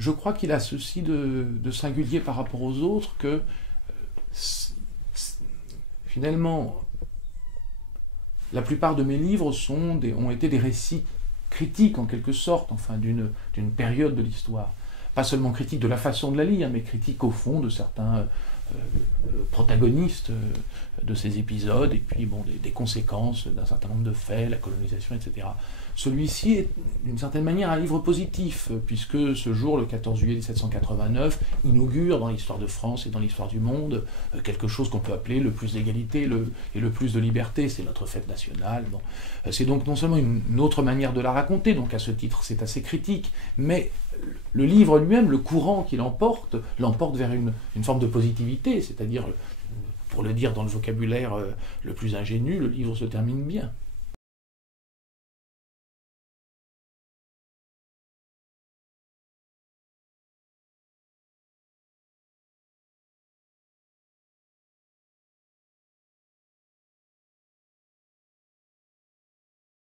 je crois qu'il a ceci de singulier par rapport aux autres que finalement, la plupart de mes livres ont été des récits critiques en quelque sorte, enfin d'une période de l'histoire. Pas seulement critique de la façon de la lire, mais critique au fond de certains protagonistes de ces épisodes, et puis bon, des conséquences d'un certain nombre de faits, la colonisation, etc. Celui-ci est d'une certaine manière un livre positif, puisque ce jour, le 14 juillet 1789, inaugure dans l'histoire de France et dans l'histoire du monde quelque chose qu'on peut appeler le plus d'égalité et le plus de liberté. C'est notre fête nationale. Bon. C'est donc non seulement une autre manière de la raconter, donc à ce titre c'est assez critique, mais le livre lui-même, le courant qui l'emporte vers une forme de positivité, c'est-à-dire, pour le dire dans le vocabulaire le plus ingénu, le livre se termine bien.